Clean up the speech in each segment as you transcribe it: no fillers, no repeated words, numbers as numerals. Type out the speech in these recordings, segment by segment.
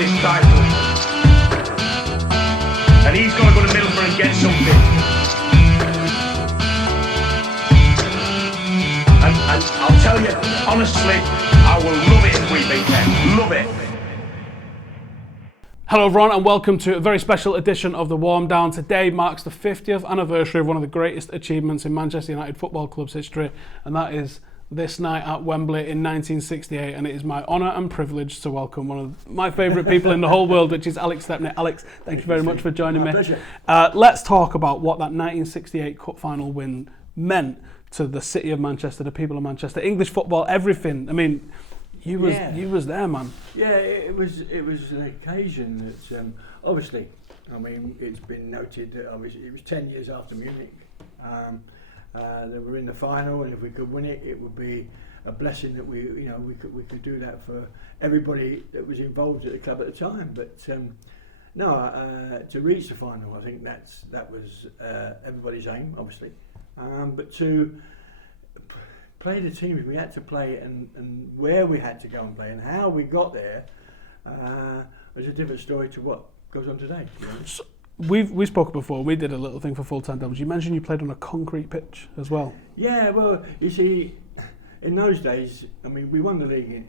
this title. And he's got to go to Middlesbrough and get something. And I'll tell you, honestly, I will love it if we beat them. Love it. Hello everyone and welcome to a very special edition of The Warm Down. Today marks the 50th anniversary of one of the greatest achievements in Manchester United Football Club's history, and that is this night at Wembley in 1968, and it is my honour and privilege to welcome one of my favourite people in the whole world, which is Alex Stepney. Alex, thank you very much for joining me. Pleasure. Let's talk about what that 1968 Cup final win meant to the city of Manchester, the people of Manchester, English football, everything. I mean, you was there, man. Yeah, it was an occasion that obviously, I mean, it's been noted that obviously it was 10 years after Munich. They were in the final, and if we could win it, it would be a blessing that we could do that for everybody that was involved at the club at the time. But to reach the final, I think that was everybody's aim, obviously. But to play the teams we had to play and where we had to go and play and how we got there was a different story to what goes on today. You know? So we spoke before. We did a little thing for Full Time Doubles. You mentioned you played on a concrete pitch as well. Yeah, well, you see, in those days, I mean, we won the league in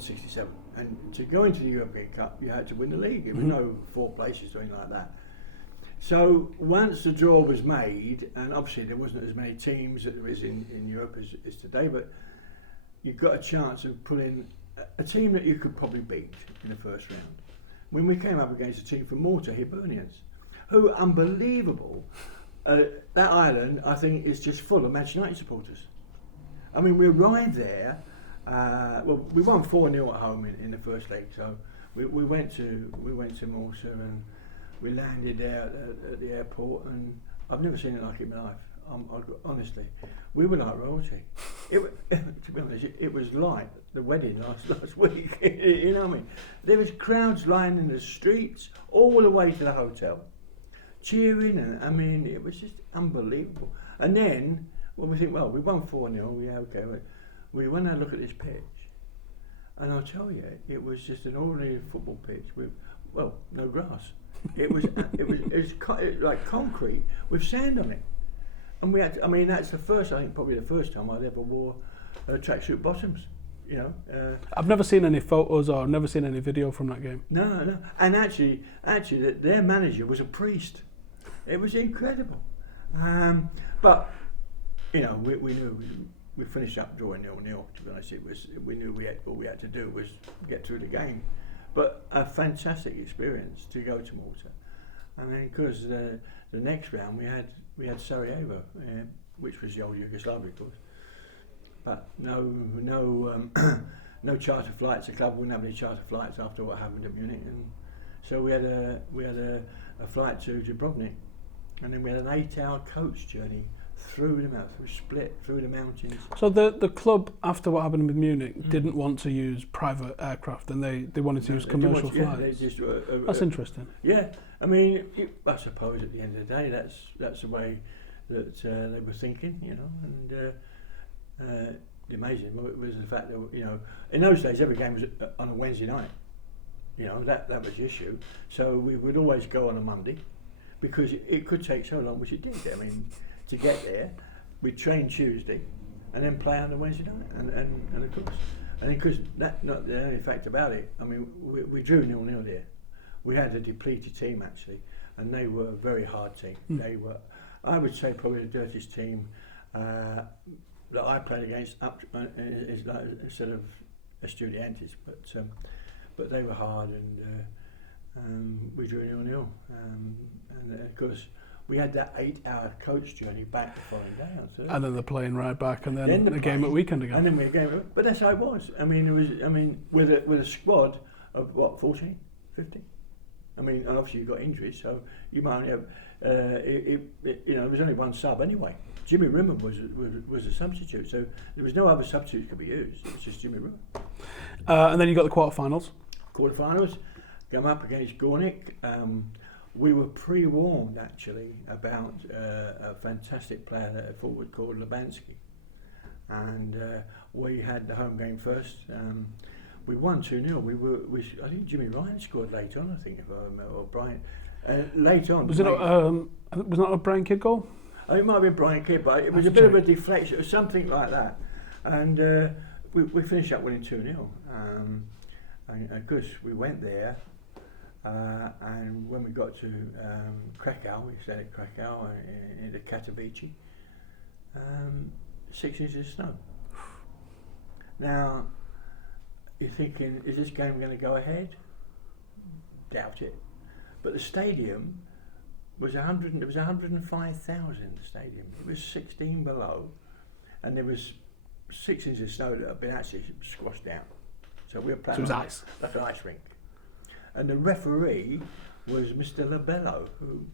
'67, and to go into the European Cup, you had to win the league. There was no four places or anything like that. So once the draw was made, and obviously there wasn't as many teams that there is in Europe as today, but you got a chance of pulling a team that you could probably beat in the first round. When we came up against a team from Malta, Hibernians, who are unbelievable. That island, I think, is just full of Manchester United supporters. I mean, we arrived there. We won 4-0 at home in the first leg, so we went to Malta and we landed there at the airport, and I've never seen it like it in my life. Honestly, we were like royalty. To be honest, it was like the wedding last week. You know what I mean? There was crowds lying in the streets all the way to the hotel, cheering, and I mean, it was just unbelievable. And then when we think, well, we won 4-0, yeah, okay. We went and look at this pitch, and I'll tell you, it was just an ordinary football pitch with, well, no grass. It was like concrete with sand on it, and we had to, I mean, that's probably the first time I'd ever wore tracksuit bottoms. You know, I've never seen any photos or never seen any video from that game. No, and actually, their manager was a priest. It was incredible, but you know, we knew we finished up drawing 0-0. To be honest, we knew all we had to do was get through the game. But a fantastic experience to go to Malta, and then because the next round we had Sarajevo, which was the old Yugoslavia, of course. But no charter flights. The club wouldn't have any charter flights after what happened at Munich, and so we had a flight to Dubrovnik, and then we had an 8-hour coach journey through the mountains. So the club, after what happened with Munich, didn't want to use private aircraft, and they wanted to use commercial flights. That's interesting. Yeah, I mean, I suppose at the end of the day, that's the way that they were thinking, you know. And the amazing was the fact that, you know, in those days every game was on a Wednesday night. You know, that was the issue. So we would always go on a Monday, because it could take so long, which it did. I mean, to get there, we'd train Tuesday and then play on the Wednesday night, and of course, and because that's not the only fact about it. I mean, we drew 0-0 there. We had a depleted team actually, and they were a very hard team. They were, I would say, probably the dirtiest team that I played against is like instead of Estudiantes, but they were hard, and we drew 0-0, and of course we had that 8-hour coach journey back the following day. And then the plane right back, and then the game at weekend again. And then we had a game, but that's how it was. I mean, with a squad of what, 14, 15. I mean, and obviously you've got injuries, so you might only have. There was only one sub anyway. Jimmy Rimmer was a substitute, so there was no other substitute could be used. It was just Jimmy Rimmer. And then you got the quarterfinals. Quarterfinals, come up against Gornik. We were pre-warned actually about a fantastic player, a forward called Lubanski, and we had the home game first. we won 2-0. I think Jimmy Ryan scored late on. I think if I remember, or Brian. Late on. Was it not a Brian Kidd goal? I think it might have been Brian Kidd, but it was a bit of a deflection or something like that. And we finished up winning 2-0. And of course we went there, and when we got to Krakow, we stayed at Krakow in the Katowice, 6 inches of snow. Now, you're thinking, is this game going to go ahead? Doubt it. But the stadium was 105,000. The stadium. It was 16 below, and there was 6 inches of snow that had been actually squashed down. So we were playing like an ice rink. And the referee was Mr. Labello, who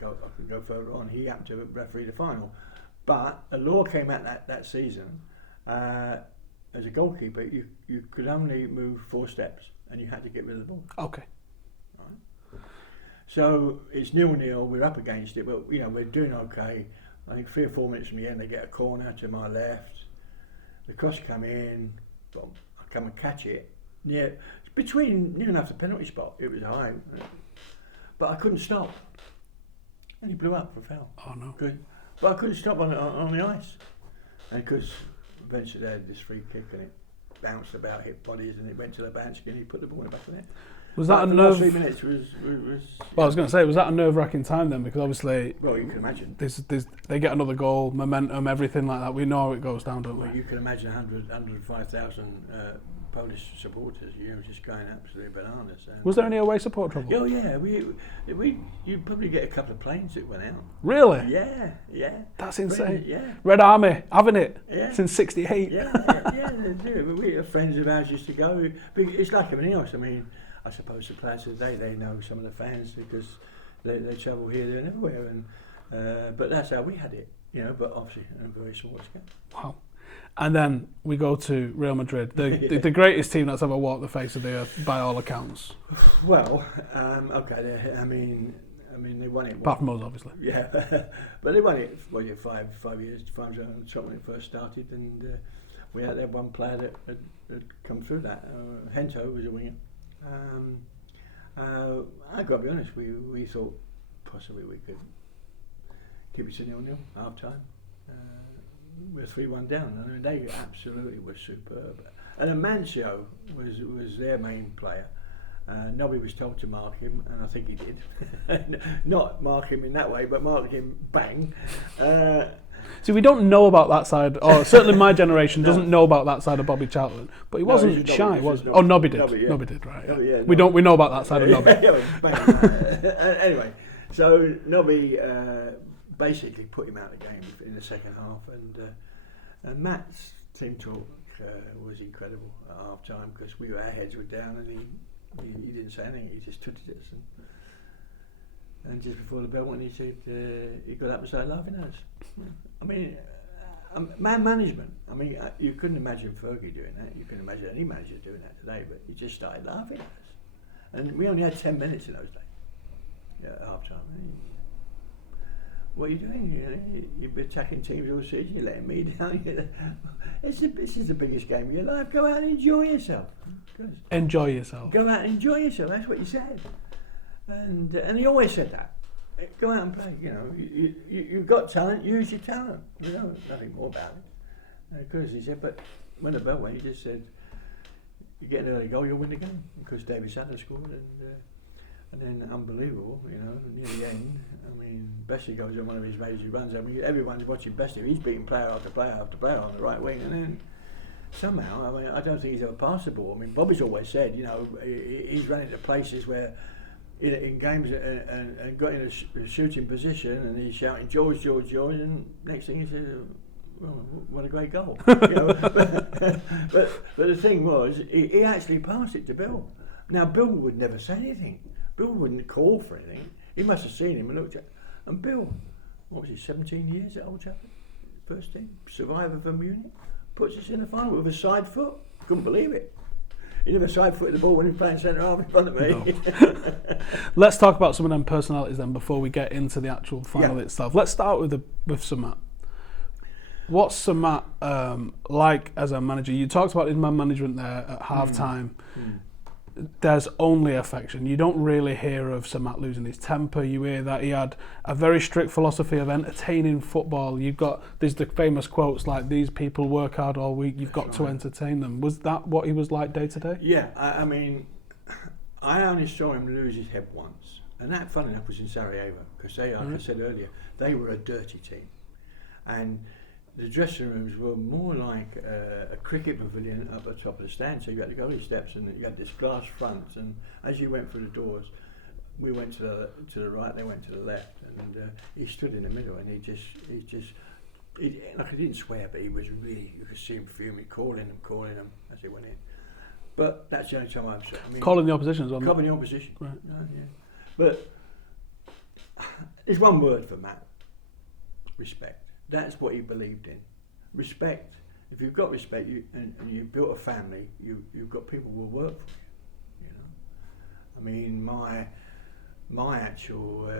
I could go further on. He happened to referee the final. But a law came out that season. As a goalkeeper, you could only move 4 steps, and you had to get rid of the ball. Okay. Right. So it's 0-0. We're up against it, but we're doing okay. I think 3 or 4 minutes from the end, they get a corner to my left. The cross come in. Well, I come and catch it. Near enough the penalty spot. It was high, but I couldn't stop. And he blew up for a foul. Oh no! Good, but I couldn't stop on the ice, and because eventually they had this free kick and it bounced about, hit bodies, and it went to the bench and he put the ball in the back of the net. Was that a the nerve? last 3 minutes was. Well, I was going to say, was that a nerve-wracking time then? Because obviously, well, you can imagine. They get another goal, momentum, everything like that. We know how it goes down, don't we? You can imagine 105,000 Polish supporters, just going absolutely bananas. Was there any away support trouble? Oh yeah, you'd probably get a couple of planes that went out. Really? Yeah. That's insane. Yeah. Red Army, having it since '68. Yeah, they do. We have friends of ours used to go. It's like everything else. I mean, I suppose the players today, they know some of the fans because they travel here, there and everywhere. And but that's how we had it, but obviously on a very small scale. Wow. And then we go to Real Madrid, the greatest team that's ever walked the face of the earth by all accounts. Well, okay, I mean they won it. Apart from us, obviously. Yeah, but they won it. 5 years, 5 years when it first started, and we had that one player that had come through that. Hento was a winger. I got to be honest, we thought possibly we could keep it to 0-0 half time. We're 3-1 down. I mean, they absolutely were superb. And Amancio was their main player. Nobby was told to mark him, and I think he did. Not mark him in that way, but mark him bang. See, we don't know about that side, or certainly my generation doesn't know about that side of Bobby Charlton. But he wasn't shy, was he? Oh, Nobby did. Nobby did, right? Nobby, yeah, we know about that side of Nobby. Anyway, so Nobby basically put him out of the game in the second half, and Matt's team talk was incredible at half time because our heads were down, and he didn't say anything. He just tutted us, and just before the bell went, he said he got up and started laughing at us. I mean, man management. I mean, you couldn't imagine Fergie doing that. You couldn't imagine any manager doing that today. But he just started laughing at us, and we only had 10 minutes in those days. Yeah, at half time. What are you doing? You're attacking teams all season. You're letting me down. This is the biggest game of your life. Go out and enjoy yourself. Enjoy yourself. Go out and enjoy yourself. That's what he said. And he always said that. Go out and play. You've got talent. Use your talent. Nothing more about it. Of course, he said. But when the bell went, he just said, "You get an early goal, you'll win the game." Because David Sander scored, and then unbelievable. Near the end. I mean, Bessie goes on one of his major runs. I mean, everyone's watching Bessie. He's beating player after player after player on the right wing, and then somehow, I mean, I don't think he's ever passed the ball. I mean, Bobby's always said, he's run into places where. In games and got in a shooting position, and he's shouting George, George, George, and next thing he says, "Well, what a great goal!" But the thing was, he actually passed it to Bill. Now Bill would never say anything. Bill wouldn't call for anything. He must have seen him and looked at. And Bill, what was he? 17 years at Old Trafford, first team, survivor for Munich, puts us in the final with a side foot. Couldn't believe it. He never side-footed the ball when he was playing centre half in front of me. No. Let's talk about some of them personalities then before we get into the actual final itself. Let's start with Sir Matt. What's Sir Matt like as a manager? You talked about his man management there at half-time. There's only affection. You don't really hear of Sir Matt losing his temper. You hear that he had a very strict philosophy of entertaining football. There's the famous quotes like, these people work hard all week, you've got to entertain them. Was that what he was like day to day? Yeah, I mean, I only saw him lose his head once. And that, funny enough, was in Sarajevo. Because they, like I said earlier, they were a dirty team. And the dressing rooms were more like a cricket pavilion up the top of the stand, so you had to go these steps, and you had this glass front, and as you went through the doors, we went to the right, they went to the left, and he stood in the middle, and he didn't swear, but he was really, you could see him fuming, calling them as he went in. But that's the only time I've seen. I mean, calling the opposition as well. Calling the opposition, right? Yeah. But there's one word for Matt: respect. That's what he believed in. Respect. If you've got respect, and you've built a family, you've got people who will work for you. You know. I mean, my actual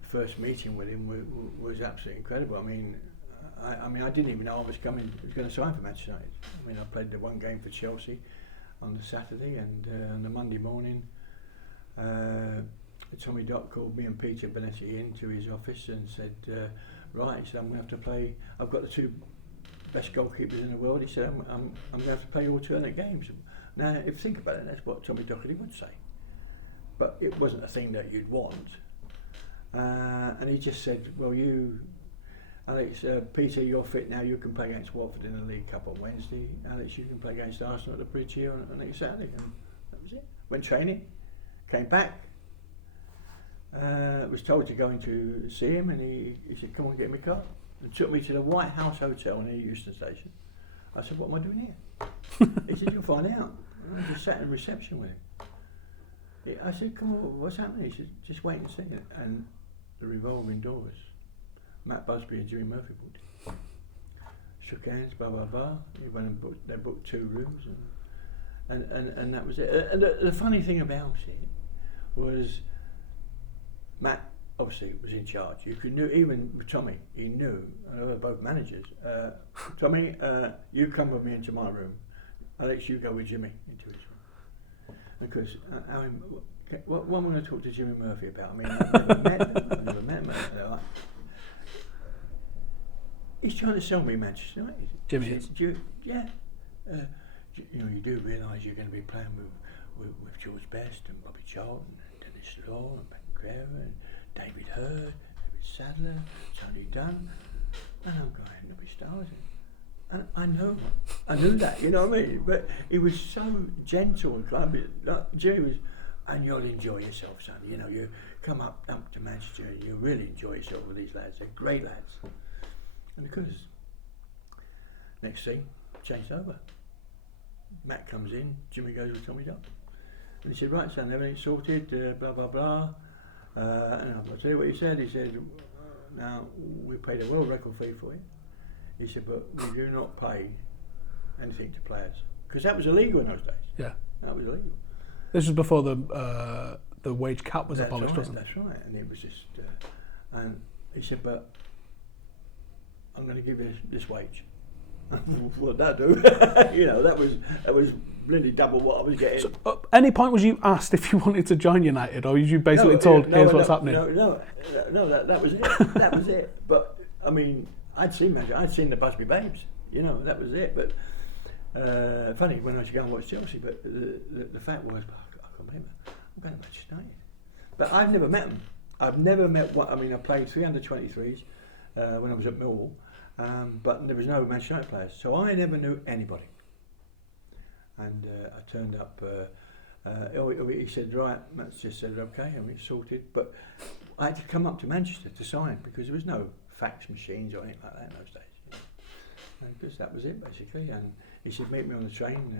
first meeting with him was absolutely incredible. I mean, I didn't even know I was going to sign for Manchester United. I mean, I played the one game for Chelsea on the Saturday, and on the Monday morning, Tommy Dock called me and Peter Benetti into his office and said, right, he said, I'm going to have to play, I've got the two best goalkeepers in the world. He said, I'm going to have to play alternate games. Now, if you think about it, that's what Tommy Docherty would say. But it wasn't a thing that you'd want. And he just said, well, Alex, Peter, you're fit now, you can play against Watford in the League Cup on Wednesday. Alex, you can play against Arsenal at the Bridge here on next Saturday. And that was it. Went training, came back. Was told to go in to see him, and he said, come on, get me a car, and took me to the White House Hotel near Euston Station. I said, what am I doing here? He said, you'll find out. And I just sat in reception with him. I said, come on, what's happening? He said, just wait and see. And the revolving doors, Matt Busby and Jimmy Murphy walked in. Shook hands, blah blah blah. He went and they booked 2 rooms, and that was it. And the funny thing about it was, Matt obviously was in charge. You knew, even with Tommy, he knew, and they were both managers. Tommy, you come with me into my room. Alex, you go with Jimmy into his room. Because what am I going to talk to Jimmy Murphy about? I mean, I've never met him. He's trying to sell me Manchester United. Jimmy is. Yeah. You know, you do realise you're going to be playing with George Best and Bobby Charlton and Dennis Law and Ben and David Hurd, David Sadler, Tony Dunn, and I'm going, Nobby, Stiles. And I knew that, you know what I mean? But he was so gentle and kind. Jerry was, and you'll enjoy yourself, son. You know, you come up to Manchester and you really enjoy yourself with these lads. They're great lads. And because next thing, changed over. Matt comes in, Jimmy goes with Tommy Duck. And he said, right, son, everything's sorted, blah, blah, blah. And I'll tell you what he said. He said, now, we paid a world record fee for you. He said, but we do not pay anything to players. Because that was illegal in those days. Yeah. That was illegal. This was before the wage cap was abolished, wasn't it? That's right. And it was just, and he said, but I'm going to give you this wage. What'd that do? You know, that was really double what I was getting. So, at any point was you asked if you wanted to join United, or was you basically told, here's what's happening? No, that was it. That was it. But I mean, I'd seen the Busby Babes. You know, that was it. But funny when I was going to watch Chelsea. But the fact was, I can't believe it. I'm going to Manchester United. But I've never met them. I've never met one. I mean, I played 3 under-23s when I was at Millwall. But there was no Manchester United players, so I never knew anybody. And I turned up. He said, "Right," Matt just said, "Okay," and it's sorted. But I had to come up to Manchester to sign because there was no fax machines or anything like that in those days. You know? Because that was it basically. And he said, "Meet me on the train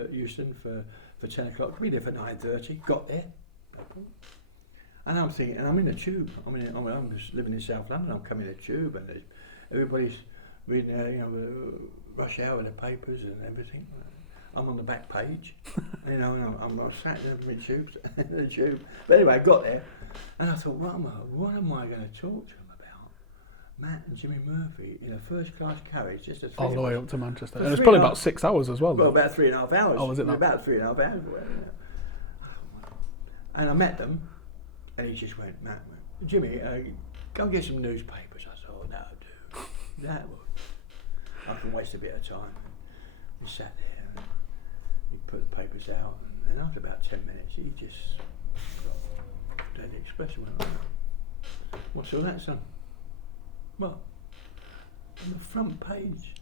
at Euston for 10 o'clock. Be there for 9:30." Got there. And I'm thinking, and I'm in a tube. I'm just living in South London. I'm coming in a tube, and everybody's reading, rush hour in the papers and everything. I'm on the back page, you know, and I'm sat in the tube. But anyway, I got there, and I thought, what am I going to talk to him about? Matt and Jimmy Murphy in a first-class carriage, just a All the way up to Manchester. For And it's 3.5 probably about 6 hours as well. Well, though. about 3.5 hours. Oh, was it that? About 3.5 hours. And I met them, and he just went, Matt, Jimmy, go and get some newspapers. I thought, that'll do. That would. I can waste a bit of time. We sat there, and he put the papers out, and after about 10 minutes, he just got Daily Express and went, oh, what's all that, son? Well, on the front page,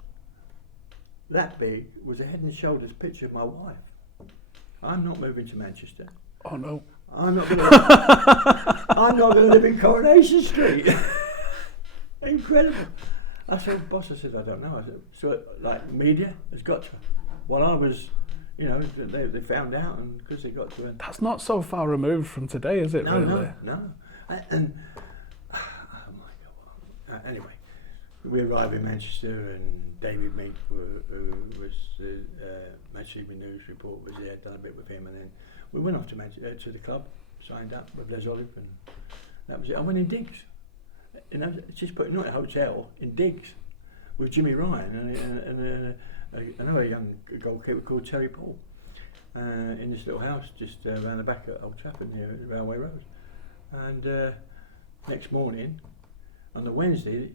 that big, was a head and shoulders picture of my wife. I'm not moving to Manchester. Oh no. I'm not going to live in Coronation Street. Incredible. I said, boss, I said, I don't know. I said, so, like, media has got to. While I was, you know, they found out, and because they got to. That's not so far removed from today, is it, No, really? no. And, oh my God. Anyway, we arrived in Manchester, and David Meek, who was the Manchester Evening News report, was there, done a bit with him, and then we went off to to the club, signed up with Les Olive, and that was it. I went in digs. You know, just put not a hotel, in digs, with Jimmy Ryan and another young goalkeeper called Terry Paul, in this little house just around the back at Old Trafford near the Railway Road. And next morning, on the Wednesday,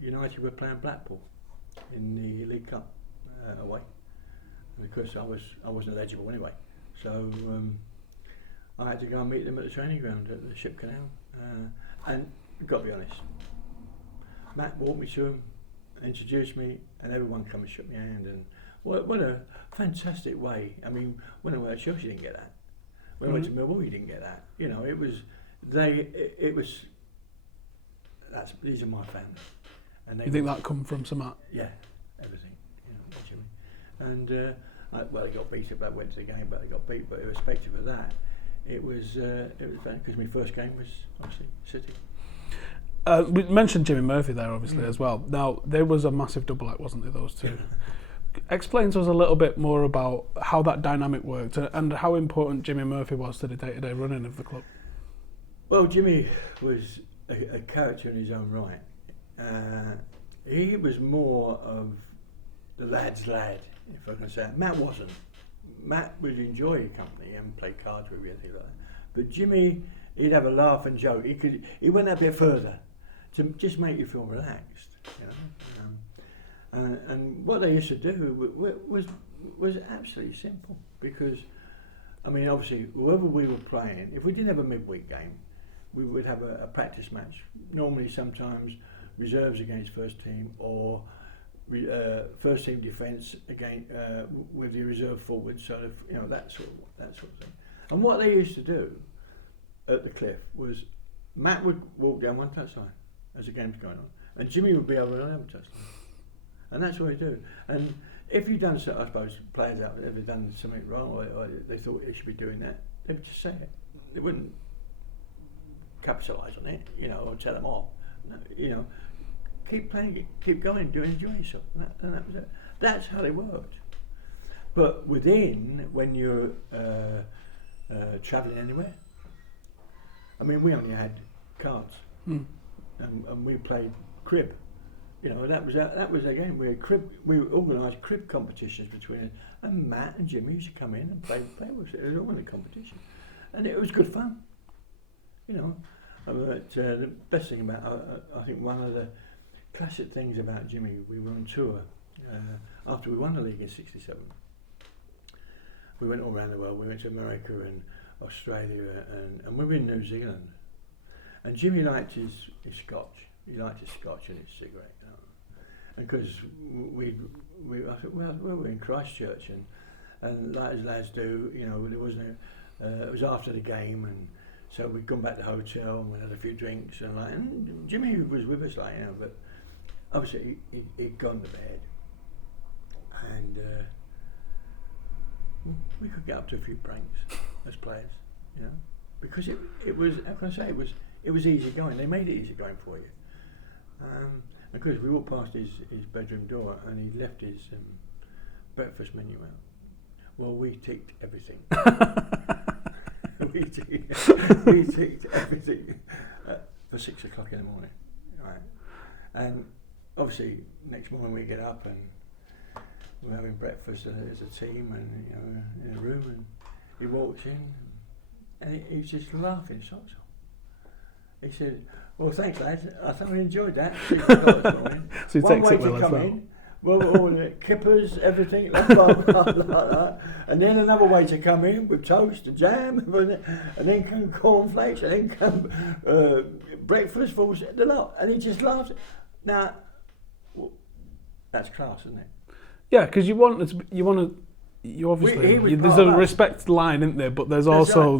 United were playing Blackpool in the League Cup away, and of course I wasn't eligible anyway, so I had to go and meet them at the training ground at the Ship Canal, and got to be honest, Matt walked me to him, introduced me, and everyone came and shook my hand, and what a fantastic way. I mean, when I went to Chelsea, you didn't get that. When I went to Millwall, you didn't get that. You know, these are my family. And You think that come from Sir Matt? Yeah, everything. You know, Jimmy. And they got beat. I went to the game, but they got beat. But irrespective of that, it was fun because my first game was obviously City. We mentioned Jimmy Murphy there, obviously, as well. Now, there was a massive double act, wasn't there, those two? Explain to us a little bit more about how that dynamic worked and how important Jimmy Murphy was to the day-to-day running of the club. Well, Jimmy was a character in his own right. He was more of the lad's lad, if I can say it. Matt wasn't. Matt would enjoy company and play cards with you and things like that. But Jimmy, he'd have a laugh and joke. He went a bit further to just make you feel relaxed, you know. And what they used to do was absolutely simple, because, I mean, obviously, whoever we were playing, if we didn't have a midweek game, we would have a practice match. Normally, sometimes reserves against first team, or first team defence again with the reserve forward, sort of, you know, that sort of thing. And what they used to do at the Cliff was Matt would walk down one touchline as the game's going on, and Jimmy would be over another touchline, and that's what he do. And if you'd done so, I suppose players out there have done something wrong, or they thought they should be doing that, they would just say it. They wouldn't capitalise on it, you know, or tell them off. No, you know, keep playing it, keep going, enjoy yourself, and that was it. That's how they worked. But within, when you're travelling anywhere, I mean, we only had cards, and we played crib. You know, that was again, we organised crib competitions between us, and Matt and Jimmy used to come in and play with us. It was all in a competition, and it was good fun. You know, but the best thing about, I think one of the classic things about Jimmy, we were on tour after we won the league in '67. We went all around the world. We went to America and Australia, and we were in New Zealand. And Jimmy liked his scotch. He liked his scotch and his cigarette. You know? And because I thought, well, we're in Christchurch, and like as lads do, you know, there wasn't. It was after the game, and so we'd gone back to the hotel and we had a few drinks, and Jimmy was with us, like, you know, but obviously he'd gone to bed, and we could get up to a few pranks as players, you know, because it was, how can I say, it was easy going. They made it easy going for you. Because we walked past his bedroom door and he left his breakfast menu out. Well, we ticked everything. we ticked everything for 6 o'clock in the morning, right? And obviously, next morning we get up and we're having breakfast as a team, and you know, in a room, and he walks in, and he's just laughing his socks off. He said, "Well, thanks, lads. I thoroughly enjoyed that." So he One takes way it to well as come well. in, well, all the kippers, everything, like that. And then another way to come in with toast and jam, and then come cornflakes, and then come breakfast for the lot. And he just laughs. Now, that's class, isn't it? Yeah, because you obviously there's a respect line, isn't there? But there's also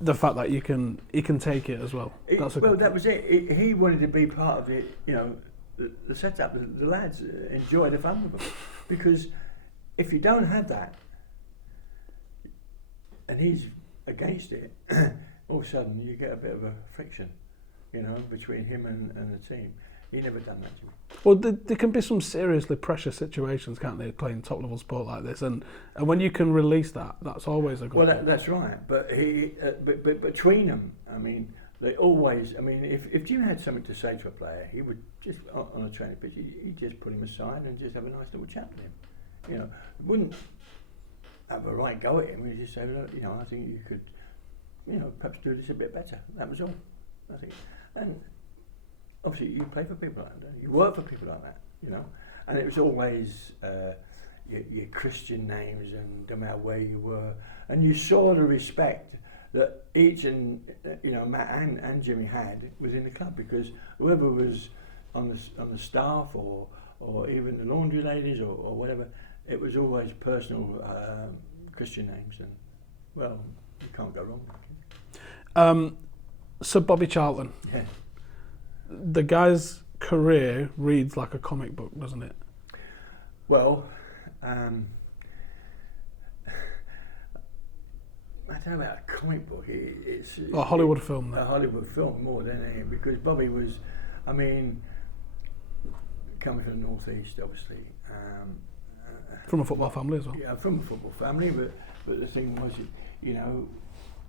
the fact that he can take it as well. That was it. He wanted to be part of the, you know, the setup. The lads enjoy the fun with him, because if you don't have that, and he's against it, all of a sudden you get a bit of a friction, you know, between him and the team. He never done that to me. Well, there can be some seriously pressure situations, can't they, playing top level sport like this? And when you can release that, that's always a good thing. Well, that's right. But but between them, I mean, they always. I mean, if Jim had something to say to a player, he would just on a training pitch, he'd just put him aside and just have a nice little chat with him. You know, wouldn't have a right go at him. He'd just say, look, you know, I think you could, you know, perhaps do this a bit better. That was all. I think, and. Obviously, you play for people like that. You work for people like that, you know. And it was always your Christian names, and no matter where you were, and you saw the respect that each and you know Matt and Jimmy had within the club, because whoever was on the staff or even the laundry ladies or whatever, it was always personal Christian names, and well, you can't go wrong. So Bobby Charlton. Yeah. The guy's career reads like a comic book, doesn't it? Well, I don't know about a comic book. It's a Hollywood film. A Hollywood film more than anything, because Bobby was, I mean, coming from the northeast, obviously. From a football family as well. Yeah, from a football family, but the thing was, you know,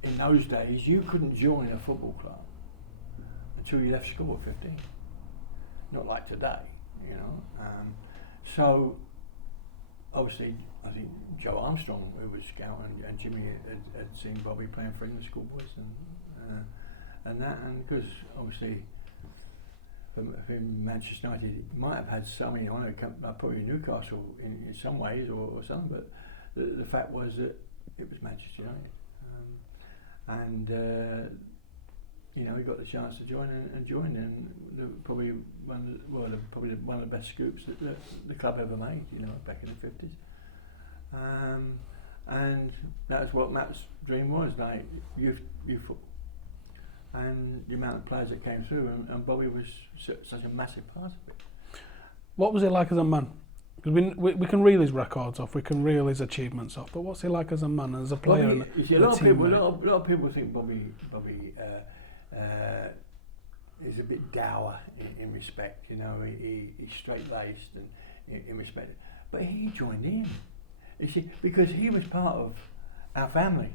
in those days you couldn't join a football club until you left school at 15. Not like today, you know. So obviously, I think Joe Armstrong, who was scout, and Jimmy had seen Bobby playing for England schoolboys and that, and because obviously from Manchester United, he might have had some, you know, probably Newcastle in some ways or some, but the fact was that it was Manchester United, you know, he got the chance to join and joined, and probably one of the best scoops that the club ever made, you know, back in the 50s. And that's what Matt's dream was, like youth football. And the amount of players that came through, and Bobby was such a massive part of it. What was he like as a man? Because we can reel his records off, we can reel his achievements off, but what's he like as a man, as a player? Bobby, and a lot of people think Bobby is a bit dour in respect, you know. He's straight-laced and in respect, but he joined in. You see, because he was part of our family,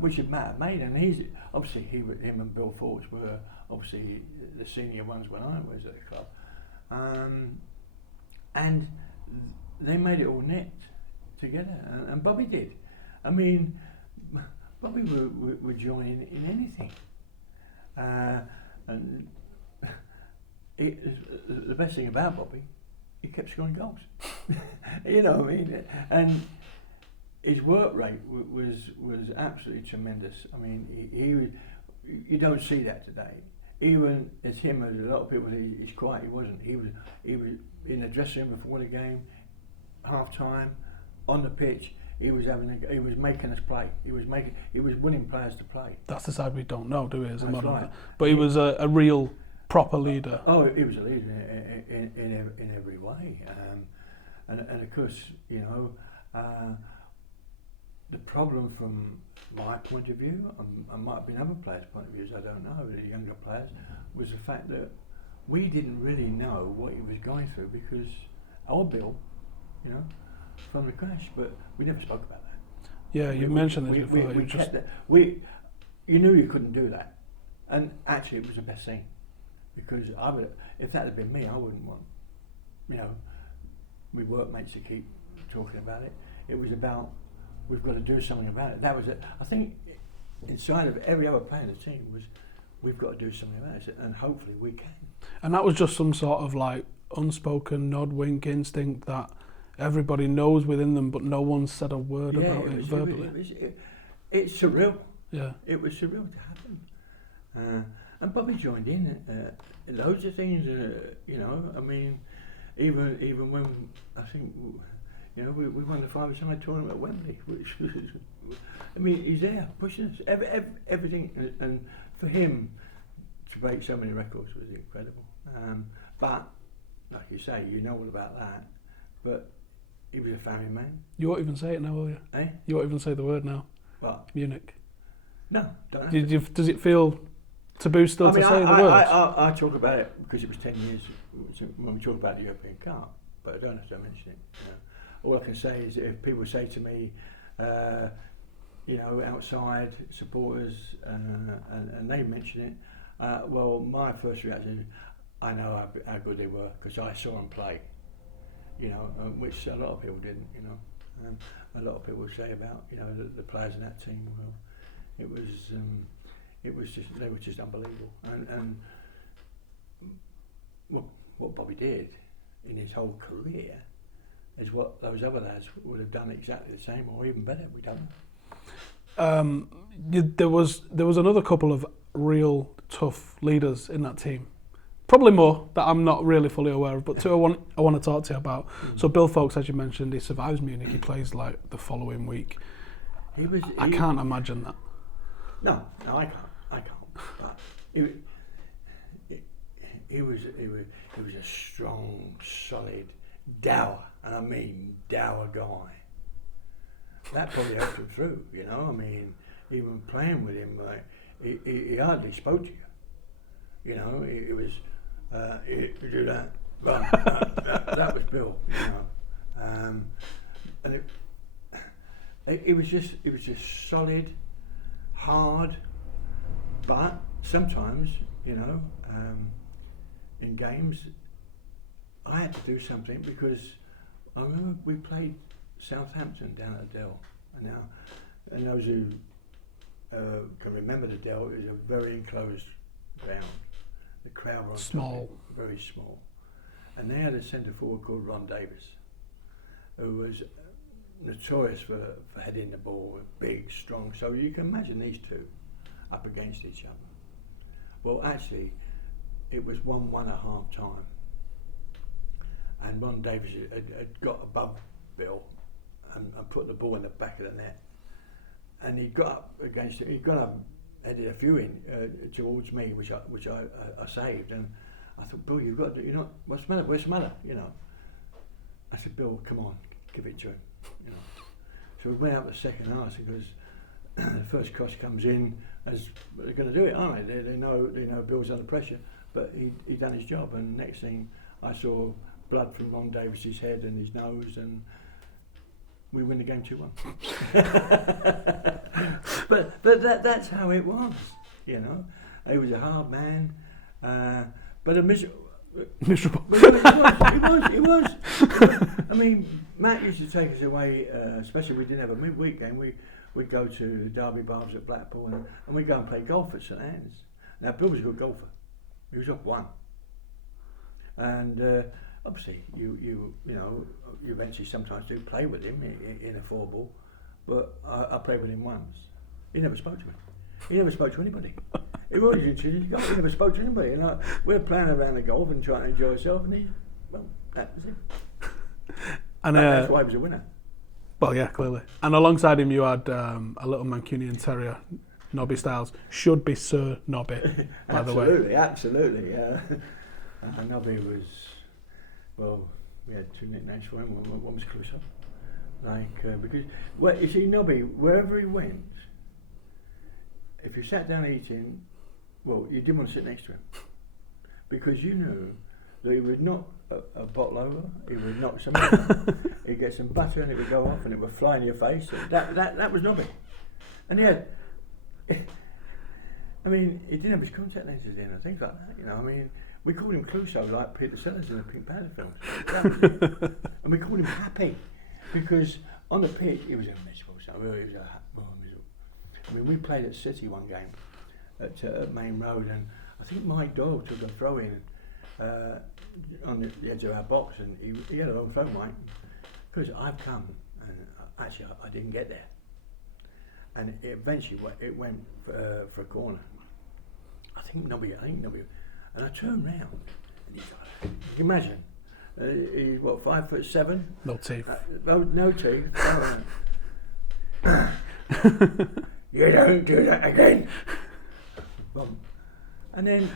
which Matt had made, and he's obviously him and Bill Foulkes were obviously the senior ones when I was at the club, and they made it all knit together, and Bobby did. I mean, Bobby would join in anything. And the best thing about Bobby, he kept scoring goals. You know what I mean? And his work rate was absolutely tremendous. I mean, you don't see that today. Even as him, as a lot of people, he's quiet. He wasn't. He was in the dressing room before the game, half time, on the pitch. He was making us play. He was winning players to play. That's the side we don't know, do we? As a modern, right. But he was a real proper leader. Oh, he was a leader in every way, and of course, you know, the problem from my point of view, and might have been other players' point of views, I don't know, the younger players, was the fact that we didn't really know what he was going through, because our Bill, you know, from the crash, but we never spoke about that. Yeah, you mentioned this before. You knew you couldn't do that, and actually it was the best thing, because if that had been me, I wouldn't want, my workmates to keep talking about it. It was about, we've got to do something about it. That was it. I think inside of every other player in the team was, we've got to do something about it, and hopefully we can. And that was just some sort of like unspoken nod, wink instinct that everybody knows within them, but no one said a word about it verbally. It's surreal. Yeah, it was surreal to happen. And Bobby joined in loads of things. I mean, even when I think we won the 5-a-side tournament at Wembley, which was, he's there pushing us everything, and for him to break so many records was incredible. But like you say, all about that. But he was a family man. You won't even say it now, will you? Eh? You won't even say the word now. What? Munich. No, don't have to. Does it feel taboo still to say the words? I talk about it because it was 10 years when we talk about the European Cup, but I don't have to mention it. All I can say is if people say to me, outside supporters, and they mention it, well, my first reaction is, I know how good they were because I saw them play. Which a lot of people didn't. A lot of people say about the players in that team. Well, it was just, they were just unbelievable. And what Bobby did in his whole career is what those other lads would have done exactly the same or even better. We don't know. There was another couple of real tough leaders in that team. Probably more that I'm not really fully aware of, but two I want to talk to you about. So Bill Foulkes, as you mentioned, he survives Munich. He plays like the following week. I can't imagine that. No, I can't. But he was a strong, solid, dour, and I mean dour guy. That probably helped him through. Even playing with him, he hardly spoke to you. It was. You do that. Well, that was Bill. And it was just solid, hard, but sometimes in games I had to do something because I remember we played Southampton down at the Dell, and those who can remember the Dell, it was a very enclosed ground. The crowd were small, very small, and they had a centre forward called Ron Davis, who was notorious for heading the ball, big, strong. So you can imagine these two up against each other. Well, actually, it was 1-1 at half time, and Ron Davis had got above Bill and put the ball in the back of the net, and he got up against it. He got up. Headed a few in towards me, which I saved, and I thought, Bill, you've got to, what's the matter? Where's the matter? I said, Bill, come on, give it to him. So we went out the second half because the first cross comes in, as they're going to do it, aren't they? They know Bill's under pressure, but he done his job, and next thing I saw blood from Ron Davis's head and his nose, and we win the game 2-1. but that's how it was, He was a hard man, but a miserable. He was. I mean, Matt used to take us away, especially we didn't have a midweek game. We'd go to the Derby Bars at Blackpool, and we'd go and play golf at St Anne's. Now, Bill was a good golfer. He was up 1. And obviously, you eventually sometimes do play with him in a 4-ball, but I played with him once. He never spoke to me. He never spoke to anybody. He was interested in golf. He never spoke to anybody. And we're playing around the golf and trying to enjoy ourselves, and that was it. And that's why he was a winner. Well, yeah, clearly. And alongside him, you had a little Mancunian terrier, Nobby Stiles. Should be Sir Nobby, by the way. Absolutely. Nobby was, well, we had 2 nicknames for him. One was Crusoe. Because, you see, Nobby, wherever he went, if you sat down eating, well, you didn't want to sit next to him. Because you knew that he would knock a bottle over, he would knock something over, he'd get some butter and it would go off and it would fly in your face. That was Nobby. And I mean, he didn't have his contact lenses in and things like that. You know, I mean, we called him Clouseau, like Peter Sellers in the Pink Panther films. And we called him Happy because on the pitch he was a miserable son. He was miserable. I mean, we played at City one game at Main Road, and I think Mike Doyle took a throw in on the edge of our box, and he had a long throw, Mike, because I've come and actually I didn't get there. And eventually it went for a corner. I think Nobby. And I turned round, and he's like, you can imagine, he's what, 5'7"? No teeth. No teeth. You don't do that again. And then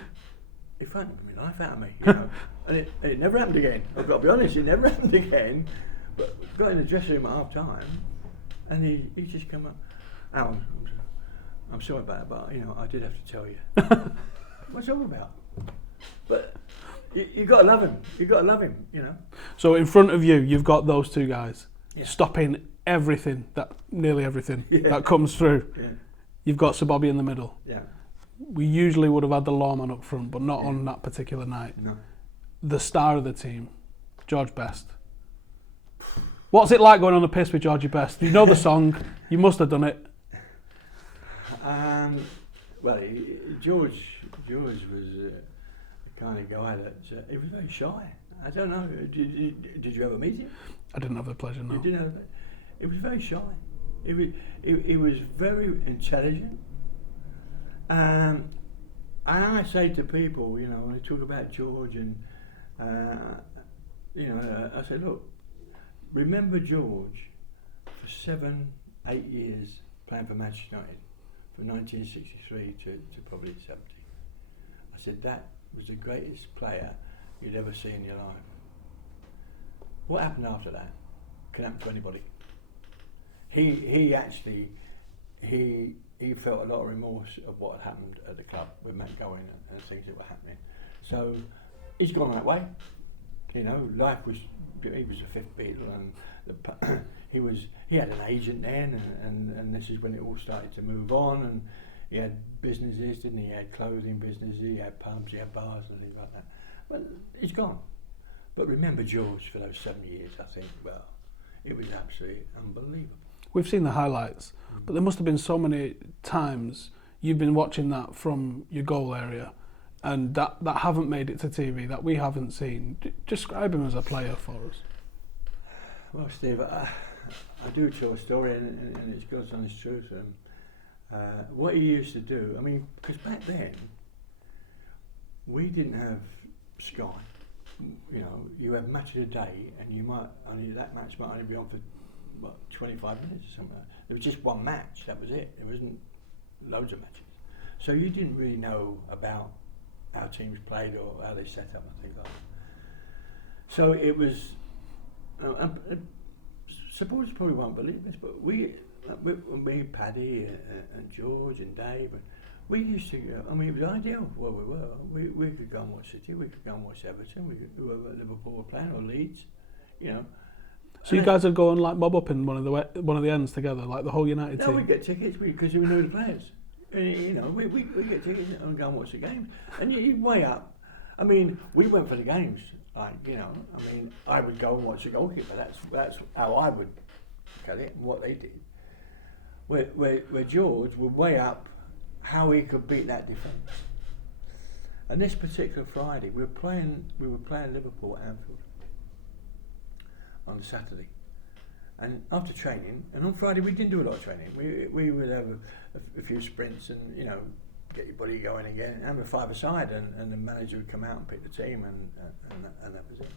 he frightened the life out of me, you know. And it never happened again. I've got to be honest, it never happened again. But got in the dressing room at half time, and he just come up. Alan, I'm sorry about it, but you know I did have to tell you. What's it all about? But you got to love him. You got to love him. You know. So in front of you, you've got those two guys stopping everything nearly everything that comes through. Yeah. You've got Sir Bobby in the middle. Yeah. We usually would have had the lawman up front, but not on that particular night. No. The star of the team, George Best. What's it like going on the piss with Georgie Best? You know the song. You must have done it. Well, George was the kind of guy that he was very shy. I don't know. Did you ever meet him? I didn't have the pleasure. No. You didn't have that? He was very shy. He was very intelligent. And I say to people, you know, when they talk about George, and you know, I say, look, remember George for 7-8 years playing for Manchester United, from 1963 to probably 70. I said that was the greatest player you'd ever see in your life. What happened after that can happen to anybody. He actually felt a lot of remorse of what had happened at the club with Matt going and things that were happening. So he's gone that way. You know, life was. He was a fifth Beatle, and he had an agent then, and this is when it all started to move on. And he had businesses, didn't he? He had clothing businesses, he had pubs, he had bars and things like that. But he's gone. But remember George for those 7 years, I think, well, it was absolutely unbelievable. We've seen the highlights, but there must have been so many times you've been watching that from your goal area and that haven't made it to TV, that we haven't seen. Describe him as a player for us. Well, Steve, I do tell a story, and it's God's honest truth. What he used to do, I mean, because back then, we didn't have Sky. You know, you have match of the day, and that match might only be on for 25 minutes or something. There was just one match, that was it. There wasn't loads of matches. So you didn't really know about how teams played or how they set up and things like that. So it was, supporters probably won't believe this, but me, Paddy and George and Dave, we used to go, I mean, it was ideal where we were. We could go and watch City, we could go and watch Everton, we could whoever Liverpool were playing, or Leeds, you know. So you guys would go and like mob up in one of the ends together, like the whole United team? No, we'd get tickets because we knew the players. And, you know, we get tickets and go and watch the games. And you weigh up. I mean, we went for the games. Like, you know, I mean, I would go and watch the goalkeeper. That's how I would look at it and what they did. Where George would weigh up how he could beat that defence. And this particular Friday, we were playing Liverpool at Anfield on Saturday. And after training, and on Friday we didn't do a lot of training. We would have a few sprints and, you know, get your body going again, and have a five-a-side, and the manager would come out and pick the team, and that was it.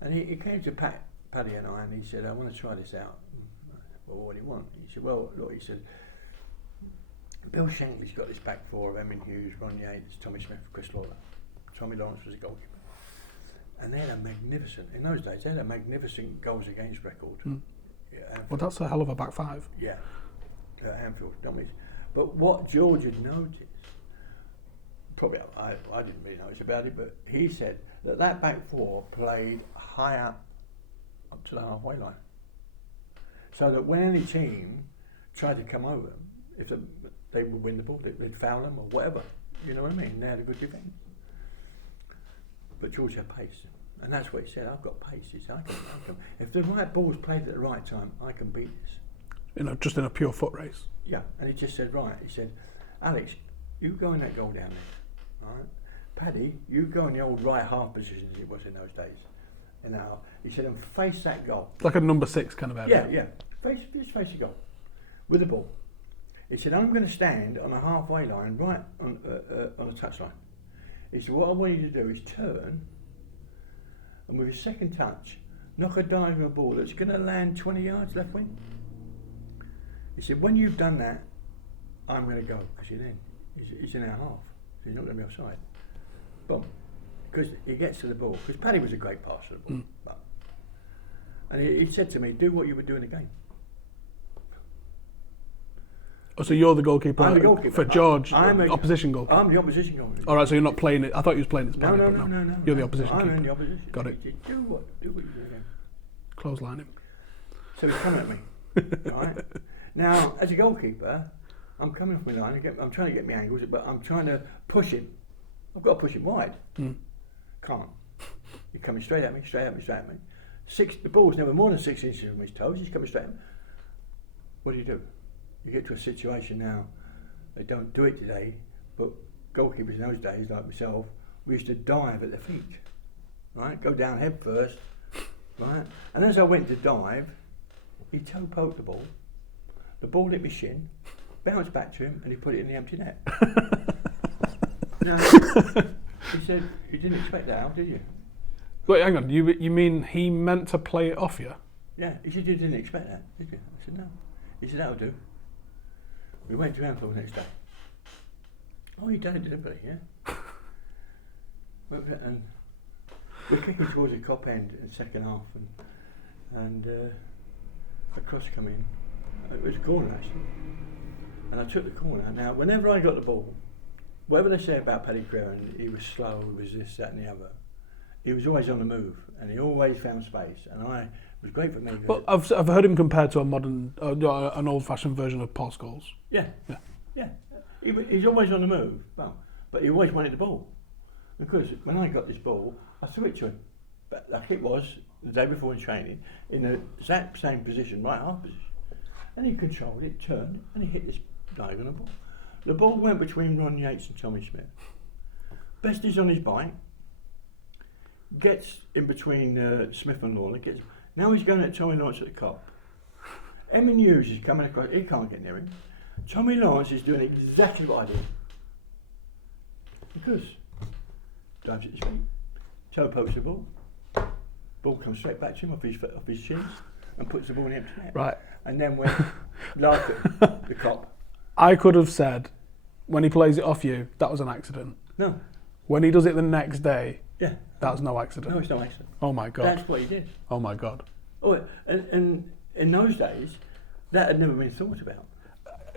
And he came to Paddy and I, and he said, I want to try this out. Well, what do you want? He said, well, look, he said, Bill Shankly's got this back four of Emin Hughes, Ron Yates, Tommy Smith, Chris Lawler. Tommy Lawrence was a goalkeeper. And they had a magnificent, in those days, they had a magnificent goals against record. Well, that's a hell of a back five. Yeah, at Anfield, don't we? But what George had noticed, probably I didn't really notice about it, but he said that back four played high up to the halfway line. So that when any team tried to come over, if they would win the ball. They'd foul them or whatever. You know what I mean? They had a good defence. But George had pace. And that's what he said. I've got pace. He said, I can, if the right ball's played at the right time, I can beat this. Just in a pure foot race. Yeah. And he just said, right. He said, Alex, you go in that goal down there. All right. Paddy, you go in the old right half position as it was in those days. And now, he said, and face that goal. Like a number 6 kind of area. Yeah. Just face the goal with the ball. He said, I'm going to stand on a halfway line right on a touchline. He said, what I want you to do is turn and with your second touch, knock a diagonal ball that's going to land 20 yards left wing. He said, when you've done that, I'm going to go because you're in. He's in our half. So he's not going to be offside. Boom. Because he gets to the ball. Because Paddy was a great passer of the ball. And he said to me, do what you would do in the game. Oh, so you're the goalkeeper, I'm the goalkeeper. For George, I'm the opposition goalkeeper? I'm the opposition goalkeeper. All right, so you're not playing it. I thought you was playing it. No. You're the opposition I'm keeper. in the opposition. Got it. He said, do what you do again. Clothesline him. So he's coming at me. Right? Now, as a goalkeeper, I'm coming off my line. I'm trying to get my angles, but I'm trying to push him. I've got to push him wide. Can't. He's coming straight at me. The ball's never more than 6 inches from his toes. He's coming straight at me. What do? You get to a situation now, they don't do it today, but goalkeepers in those days, like myself, we used to dive at the feet, right? Go down head first, right? And as I went to dive, he toe poked the ball hit my shin, bounced back to him, and he put it in the empty net. Now, he said, you didn't expect that out, did you? Wait, hang on, you mean he meant to play it off you? Yeah, he said, you didn't expect that, did you? I said, no. He said, that'll do. We went to Anfield the next day. Oh, you done it deliberately, yeah? And we're kicking towards the cop end in the second half, and a cross come in. It was a corner actually, and I took the corner. Now, whenever I got the ball, whatever they say about Paddy Crerand, and he was slow, he was this, that, and the other. He was always on the move, and he always found space, and it was great for me. But I've heard him compared to a modern, an old-fashioned version of Paul Scholes. Yeah. He's always on the move, but he always wanted the ball. Because when I got this ball, I threw it to him, but like it was the day before in training, in the exact same position, right half position, and he controlled it, turned, and he hit this diagonal ball. The ball went between Ron Yates and Tommy Smith. Besty's on his bike, gets in between Smith and Lawler, now he's going at Tommy Lawrence at the cop. Emin Hughes is coming across, he can't get near him. Tommy Lawrence is doing exactly what I did. Because dives at his feet, toe pokes the ball comes straight back to him off his shins and puts the ball in the empty net. Right. And then when laughed at the cop. I could have said, when he plays it off you, that was an accident. No. When he does it the next day, Yeah. that's no accident. No, it's no accident. Oh my God. That's what he did. Oh my God. Oh, and in those days, that had never been thought about.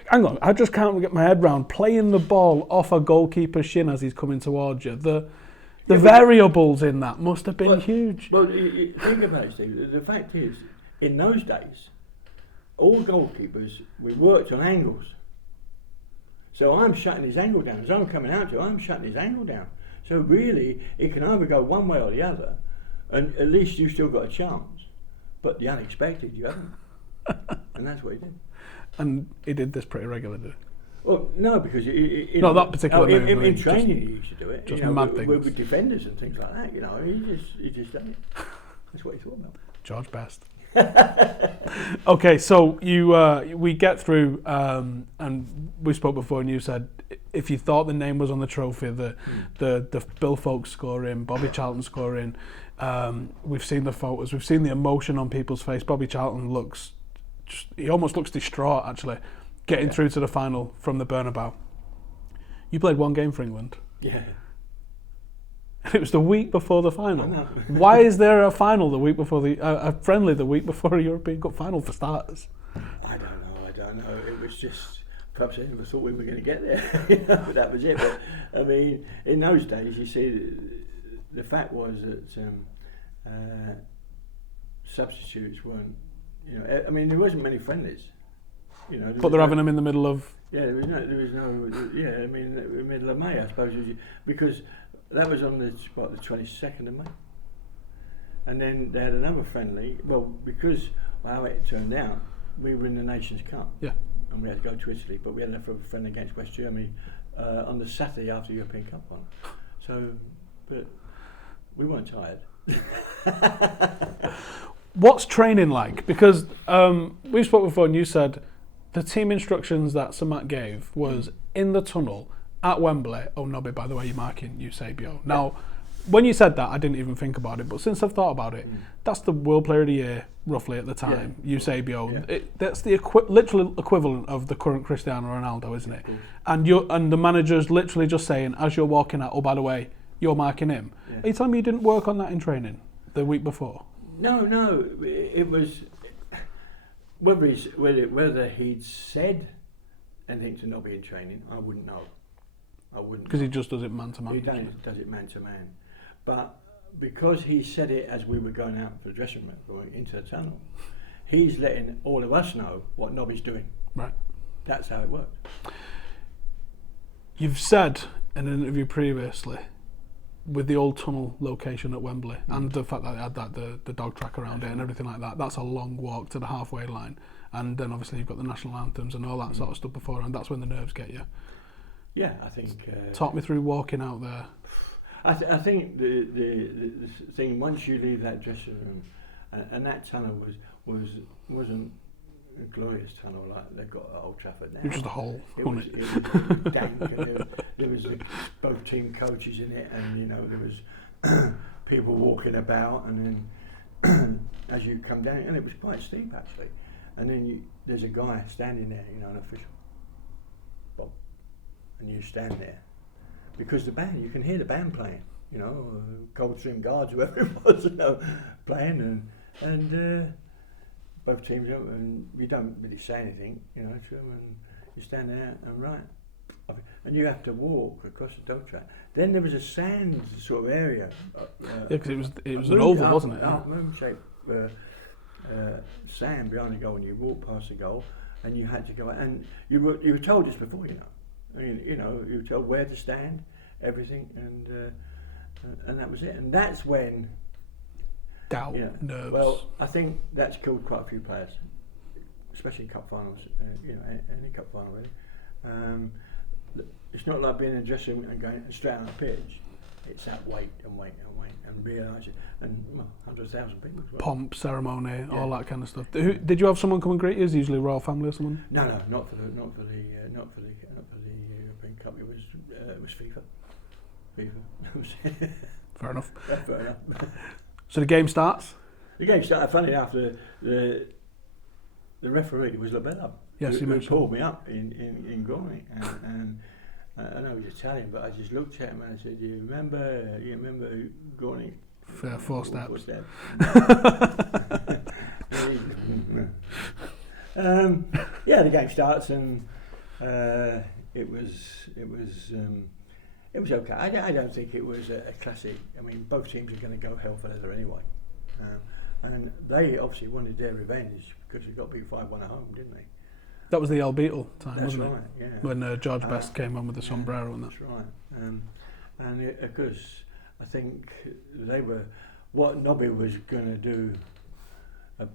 Hang on, I just can't get my head round playing the ball off a goalkeeper's shin as he's coming towards you. The variables in that must have been huge. Well, think about it, Steve. The fact is, in those days, all goalkeepers, we worked on angles. So I'm shutting his angle down. As I'm coming out to, I'm shutting his angle down. So really, it can either go one way or the other, and at least you've still got a chance. But the unexpected, you haven't. And that's what he did. And he did this pretty regularly. Well, no, because not that particular move, in training he used to do it. Just mad things. With defenders and things like that. He just done it. That's what he thought about. George Best. Okay, so we get through, and we spoke before, and you said if you thought the name was on the trophy, the Bill Foulkes scoring, Bobby Charlton scoring, we've seen the photos, we've seen the emotion on people's face. Bobby Charlton he almost looks distraught actually, getting through to the final from the Bernabeu. You played one game for England. Yeah. And it was the week before the final. Why is there a final the week before a friendly the week before a European Cup final for starters? I don't know. It was just, perhaps I never thought we were going to get there. But that was it. But I mean, in those days, you see, the fact was that substitutes weren't. I mean, there wasn't many friendlies. But they're having them in the middle of. Yeah, there was no. Yeah, I mean, the middle of May, I suppose, because that was on the 22nd of May, and then they had another friendly. Well, because how it turned out, we were in the Nations Cup. Yeah. And we had to go to Italy, but we had a friendly against West Germany on the Saturday after the European Cup one. So, but we weren't tired. What's training like? Because we spoke before and you said the team instructions that Sir Matt gave was in the tunnel at Wembley. Oh, Nobby, by the way, you're marking Eusebio. Now, when you said that, I didn't even think about it, but since I've thought about it, that's the World Player of the Year, roughly, at the time, Eusebio. Yeah. That's the literal equivalent of the current Cristiano Ronaldo, isn't it? And the manager's literally just saying, as you're walking out, oh, by the way, you're marking him. Yeah. Are you telling me you didn't work on that in training the week before? No, it was whether he'd said anything to Nobby in training, I wouldn't know. I wouldn't. Because he just does it man to man. He does it man to man, but because he said it as we were going out for the dressing room or into the tunnel, he's letting all of us know what Nobby's doing. Right. That's how it worked. You've said in an interview previously, with the old tunnel location at Wembley and the fact that they had the dog track around it and everything like that, that's a long walk to the halfway line. And then obviously you've got the national anthems and all that sort of stuff before, and that's when the nerves get you. Yeah, I think. Talk me through walking out there. I think the thing, once you leave that dressing room, and that tunnel wasn't a glorious tunnel like they've got at Old Trafford now. It was just a hole. It was dank, and there was both team coaches in it, and there was people walking about, and then as you come down, and it was quite steep actually, and then there's a guy standing there, an official, Bob, and you stand there because the band, you can hear the band playing, Coldstream Guards, whoever it was, playing, and both teams, and you don't really say anything, to them, and you stand there and you have to walk across the dog track. Then there was a sand sort of area. Because it was an oval, wasn't it? Moon-shaped sand behind the goal, and you walk past the goal, and you had to go out. And you were told this before, you were told where to stand, everything, and that was it. And that's when. Doubt, nerves. Well, I think that's killed quite a few players, especially in cup finals. Any cup final really. It's not like being in a dressing room and going straight on the pitch. It's that wait and realise it, and 100,000 people. As well. Pomp, ceremony, all that kind of stuff. Did you have someone come and greet you? Is it usually royal family or someone? No, not for the European Cup. It was FIFA. Fair enough. Yeah, fair enough. So the game starts? The game started, funny enough, the referee was Labella. Yes, who pulled me up in Gorney, and I know he's Italian, but I just looked at him and I said, "You remember Gorney?" Fair, 4 steps. 4 steps. The game starts, and it was okay. I don't think it was a classic. I mean, both teams are going to go hell for leather anyway. And they obviously wanted their revenge because they got beat 5-1 at home, didn't they? That was the El Beetle time, That's wasn't right, it? yeah. When George Best came on with the sombrero and that. That's right. And of course, I think they were, what Nobby was going to do,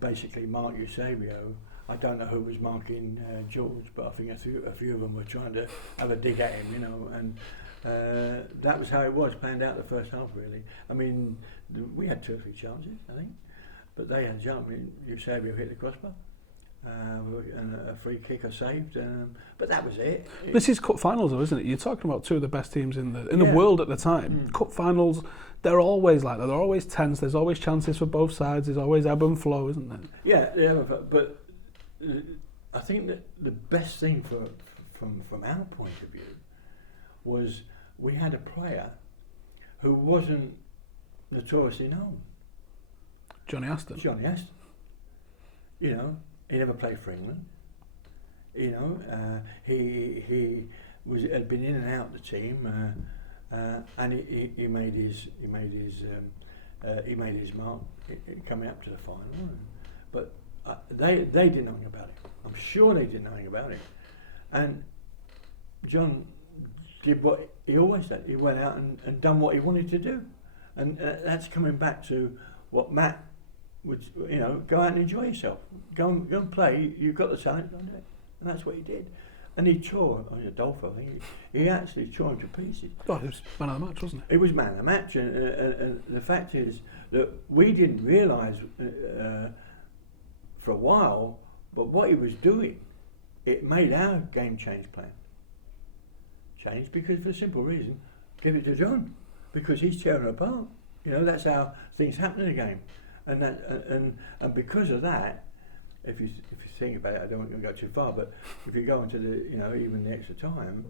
basically mark Eusebio. I don't know who was marking George, but I think a few of them were trying to have a dig at him, and that was how it was planned out the first half, really. I mean, we had 2 or 3 chances, I think, but they had a chance. I mean, Eusebio hit the crossbar, and a free kick saved, but that was it. This is cup finals, though, isn't it? You're talking about 2 of the best teams in the world at the time. Cup finals, they're always like that. They're always tense. There's always chances for both sides. There's always ebb and flow, isn't there? Yeah, but I think that the best thing from our point of view was we had a player who wasn't notoriously known. Johnny Aston. He never played for England. He had been in and out the team, and he made his mark coming up to the final. But they didn't know anything about it. I'm sure they didn't know anything about it. And John did what he always did. He went out and done what he wanted to do. And that's coming back to what Matt would, go out and enjoy yourself. Go and play. You've got the talent, go and do it. And that's what he did. And he tore, Adolfo, I think, he actually tore him to pieces. Oh, he was man of the match, wasn't he? It was man of the match, and the fact is that we didn't realise for a while, but what he was doing, it made our game change plan. Change because for the simple reason, give it to John, because he's tearing it apart. That's how things happen in a game, and because of that. If you think about it, I don't want to go too far, but if you go into the even the extra time,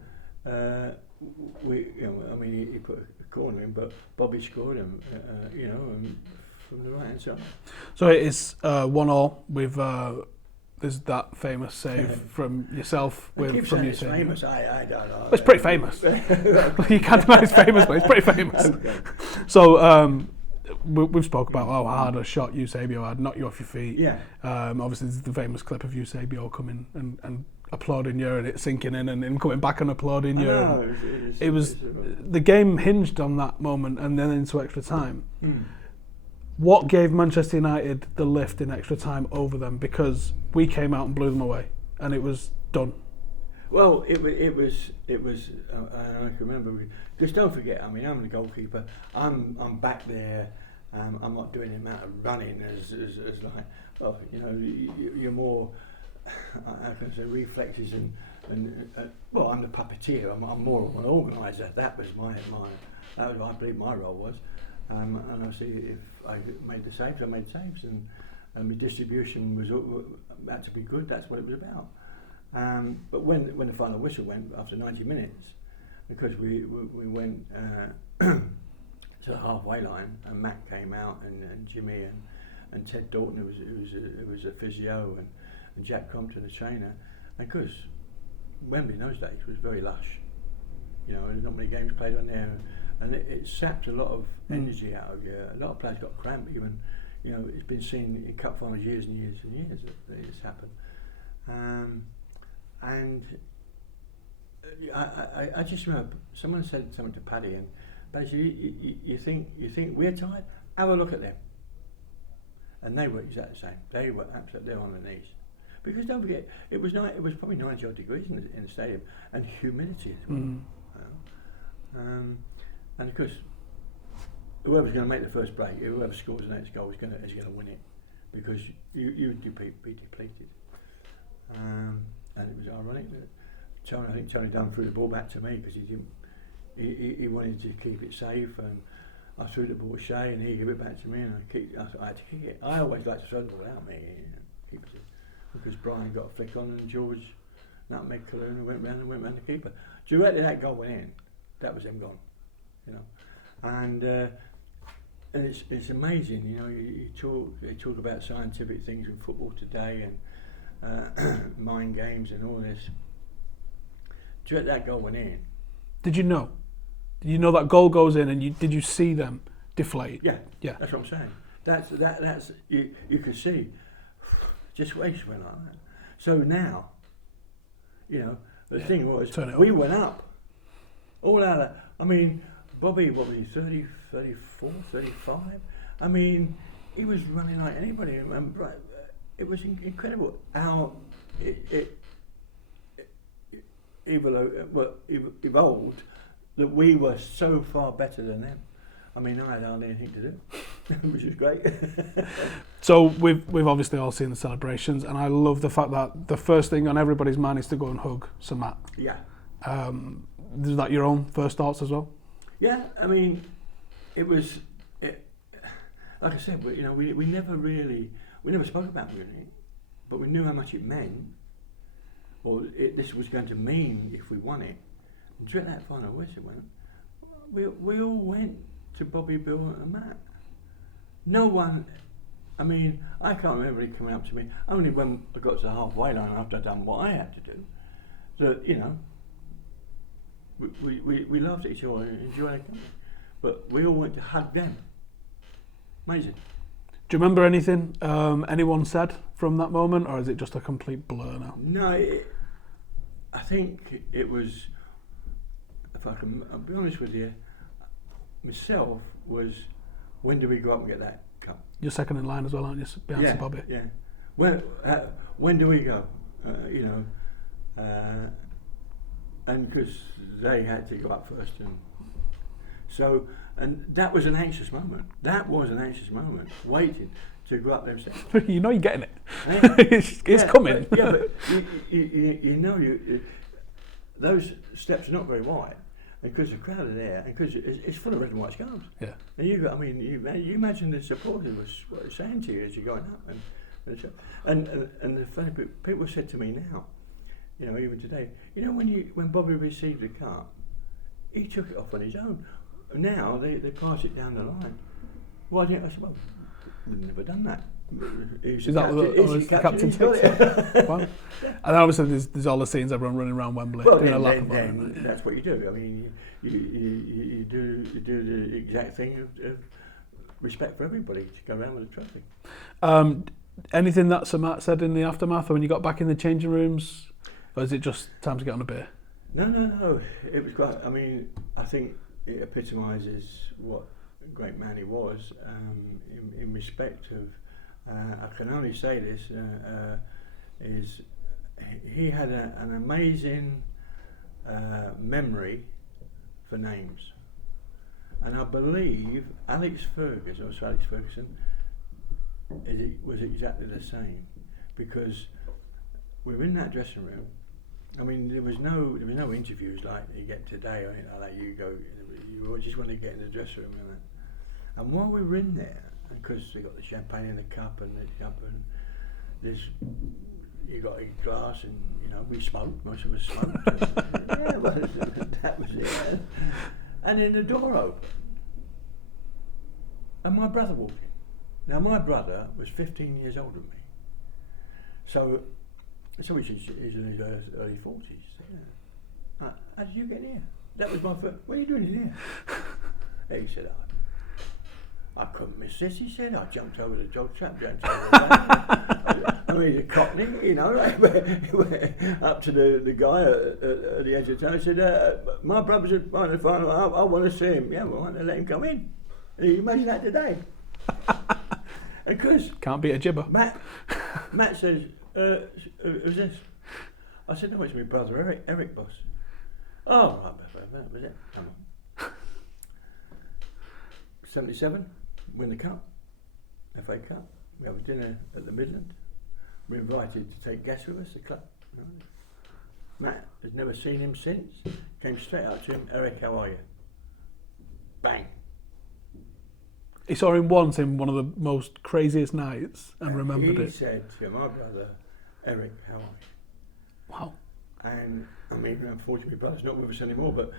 he put a corner in, but Bobby scored him, and from the right hand side. So it is 1-1 with there's that famous save from yourself from Eusebio. it's famous. I don't know. It's pretty famous. You can't deny it's famous, but it's pretty famous. Okay. So. We've spoke about how hard a shot Eusebio had, knocked you off your feet. Yeah. Obviously, there's the famous clip of Eusebio coming and applauding you, and it sinking in, and him coming back and applauding you. It was the game hinged on that moment, and then into extra time. What gave Manchester United the lift in extra time over them? Because we came out and blew them away, and it was done. Well, it was. I can remember. Because don't forget, I'm the goalkeeper. I'm back there. I'm not doing the amount of running as like. Well, you're more. I can say reflexes and well, I'm the puppeteer. I'm more of an organiser. That was that was I believe my role was. And I see if I made the saves, I made saves, and my distribution was had to be good. That's what it was about. But when the final whistle went after 90 minutes, because we went to the halfway line, and Matt came out, and Jimmy and Ted Dalton, who was a physio, and Jack Compton, the trainer, and because Wembley in those days was very lush, there's not many games played on there, and it sapped a lot of energy out of you. A lot of players got cramp even. It's been seen in cup finals years and years and years that it's happened. And I just remember someone said something to Paddy, and basically you think we're tired? Have a look at them. And they were exactly the same. They were absolutely on their knees, because don't forget it was probably 90 odd degrees in the stadium, and humidity as well. And of course, whoever's going to make the first break, whoever scores the next goal is going to win it, because you'd be depleted. And it was ironic that Tony Dunn threw the ball back to me because he wanted to keep it safe, and I threw the ball to Shea and he gave it back to me, and I had to kick it. I always like to throw the ball out me, because Brian got a flick on and George nutmeg Kaluna went round the keeper. Directly that goal went in, that was him gone, and it's amazing, they talk about scientific things in football today and mind games and all this. That goal went in. Did you know? Did you know that goal goes in, and did you see them deflate? Yeah. That's what I'm saying. That's you could see. Just went like that. So now, the thing was we went up. All out of. Bobby, what was he? 30, 34, 35. He was running like anybody. It was incredible how it evolved that we were so far better than them. I had hardly anything to do, which is great. So we've obviously all seen the celebrations, and I love the fact that the first thing on everybody's mind is to go and hug Sir Matt. Yeah. Is that your own first thoughts as well? Yeah, it was. Like I said, we never spoke about Munich, but we knew how much it meant, or this was going to mean if we won it. And during that final whistle went, we all went to Bobby, Bill and Matt. No one, I can't remember he coming up to me, only when I got to the halfway line after I'd done what I had to do, that, we loved each other and enjoyed our company. But we all went to hug them. Amazing. Do you remember anything anyone said from that moment, or is it just a complete blur now? No, I think it was, if I can, I'll be honest with you, myself was, when do we go up and get that cup? You're second in line as well, aren't you, behind Sir Bobby? Yeah. When do we go? And because they had to go up first, and that was an anxious moment. Waiting to go up them steps. You know you're getting it. Eh? it's coming. But you know those steps are not very wide, because the crowd are there, and because it's full of red and white scarves. Yeah. And you imagine the supporters was saying to you as you're going up, and the funny people said to me now, even today, when Bobby received the cup, he took it off on his own. Now they pass it down the line. Why didn't I say, well, we've never done that. Is that the captain takes it? Wow. And obviously there's all the scenes, everyone running around Wembley doing a lap of then that's what you do. I mean, you do the exact thing of respect for everybody to go around with the trophy. Anything that Sir Matt said in the aftermath, or when you got back in the changing rooms, or is it just time to get on a beer? No. It was quite. I mean, I think it epitomises what a great man he was, in respect of. I can only say this, is he had an amazing memory for names, and I believe Alex Ferguson was exactly the same, because we were in that dressing room. I mean, there was no interviews like you get today or anything like that. You just want to get in the dressing room, and while we were in there, because they got the champagne in the cup and there's you got a glass, and we smoked. Most of us smoked. Yeah, well, that was it. And then the door opened, and my brother walked in. Now my brother was 15 years older than me, so he's in his early 40s. Yeah. How did you get in here? That was my first. What are you doing in here? He said, I couldn't miss this, he said. I jumped over the jog trap, jumped over the I mean, he's a cockney, up to the guy at the edge of town. I said, my brother's at the final, I want to see him. Yeah, well, I let him come in. Can you imagine that today? Because can't beat a jibber. Matt says, who's this? I said, no, it's my brother Eric, boss. Oh, right, that was it. Come on. 77, win the cup, FA Cup. We have a dinner at the Midland. We're invited to take guests with us, the club. Matt has never seen him since. Came straight up to him, Eric, how are you? Bang. He saw him once in one of the most craziest nights and remembered it. He said to my brother, Eric, how are you? Wow. And I mean, unfortunately, my brother's not with us anymore, but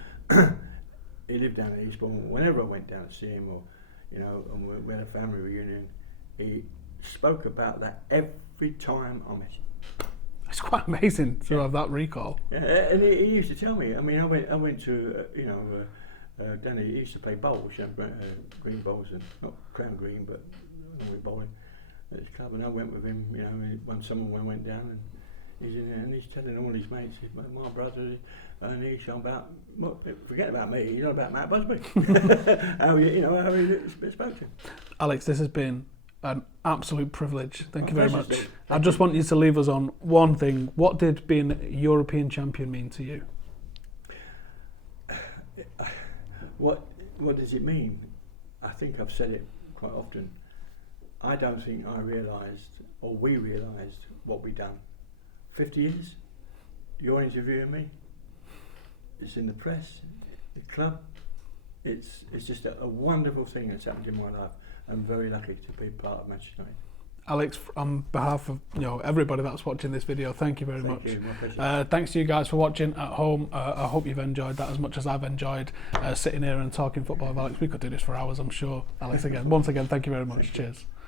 he lived down in Eastbourne. Whenever I went down to see him, or and we had a family reunion, he spoke about that every time I met him. It's quite amazing to have that recall. Yeah, and he used to tell me. I mean, I went to Danny. He used to play bowls, green bowls, and not crown green, but with bowling at his club. And I went with him. One summer when I went down, and he's in there, and he's telling all his mates, my brother, and he's on about. Well, forget about me. He's on about Matt Busby. how he spoke to him. Alex, this has been an absolute privilege. Thank you very much. I just want you to leave us on one thing. What did being European champion mean to you? What does it mean? I think I've said it quite often. I don't think I realised, or we realised, what we'd done. 50 years, you're interviewing me, it's in the press, the club, it's just a wonderful thing that's happened in my life. I'm very lucky to be part of Manchester United. Alex, on behalf of everybody that's watching this video, thank you very much. Thank you, my pleasure. Thanks to you guys for watching at home. I hope you've enjoyed that as much as I've enjoyed sitting here and talking football with Alex. We could do this for hours, I'm sure. Alex, once again, thank you very much. Cheers.